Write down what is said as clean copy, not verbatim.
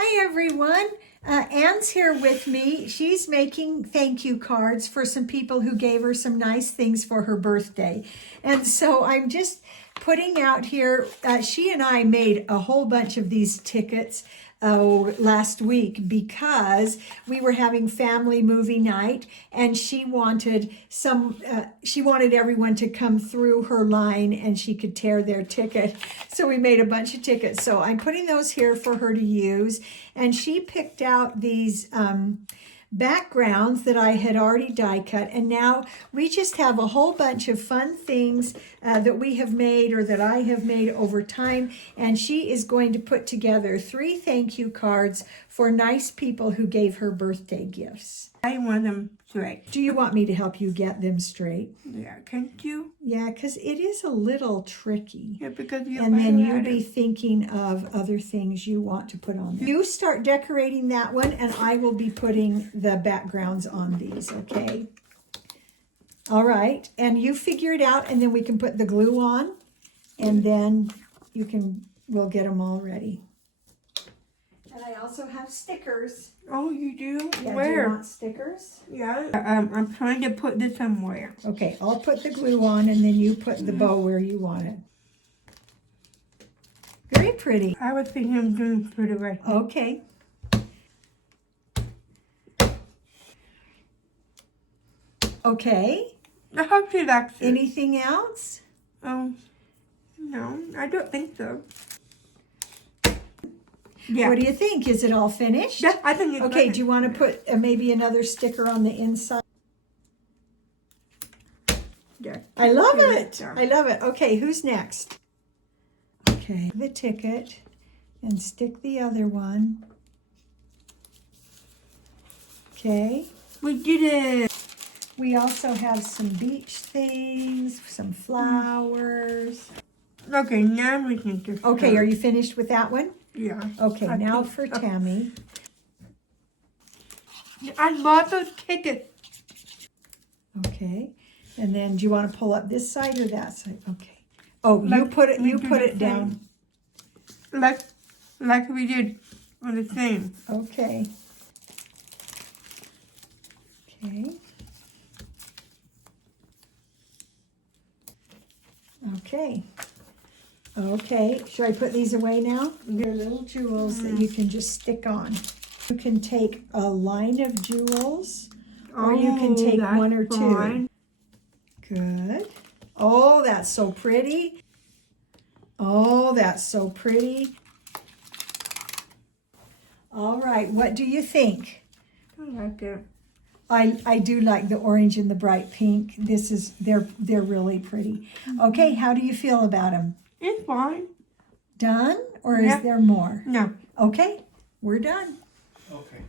Hi everyone, Anne's here with me. She's making thank you cards for some people who gave her some nice things for her birthday. And so I'm just putting out here, she and I made a whole bunch of these tickets last week because we were having family movie night and she wanted everyone to come through her line and she could tear their ticket. So we made a bunch of tickets. So I'm putting those here for her to use. And she picked out these backgrounds that I had already die cut, and now we just have a whole bunch of fun things that we have made or that I have made over time, and she is going to put together 3 thank you cards for nice people who gave her birthday gifts. I want them straight. Do you want me to help you get them straight? Yeah, can't you? Yeah, because it is a little tricky. Yeah, because you. And then you'll be thinking of other things you want to put on there. You start decorating that one, and I will be putting the backgrounds on these, okay? All right, and you figure it out, and then we can put the glue on, and then we'll get them all ready. And I also have stickers. Oh, you do? Yeah, Where? do you want stickers? Yeah. I'm trying to put this somewhere. Okay, I'll put the glue on, and then you put the bow where you want it. Very pretty. I was thinking of doing for the rest. Okay. Okay. I hope she likes it. Anything else? No, I don't think so. Yeah. What do you think? Is it all finished? Yeah, I think it's Okay, fine. do you want to put maybe another sticker on the inside? Yeah. I love Yeah. it. I love it. Okay, who's next? Okay, the ticket and stick the other one. Okay. We did it. We also have some beach things, some flowers. Okay, now we can just. Okay, are you finished with that one? Yeah. Okay, I now think for so. Tammy. I bought those tickets. Okay, and then do you want to pull up this side or that side? Okay. Oh, you Like put it. we You do put the it down. Like we did on the same. Okay. Okay. Okay. Okay. Should I put these away now? They're little jewels that you can just stick on. You can take a line of jewels, or you can take that's 1 or 2. fine. Good. Oh, that's so pretty. Oh, that's so pretty. All right, what do you think? I like it. I do like the orange and the bright pink. They're really pretty. Okay, how do you feel about them? It's fine. Done, or Yeah. is there more? No. Okay, we're done. Okay.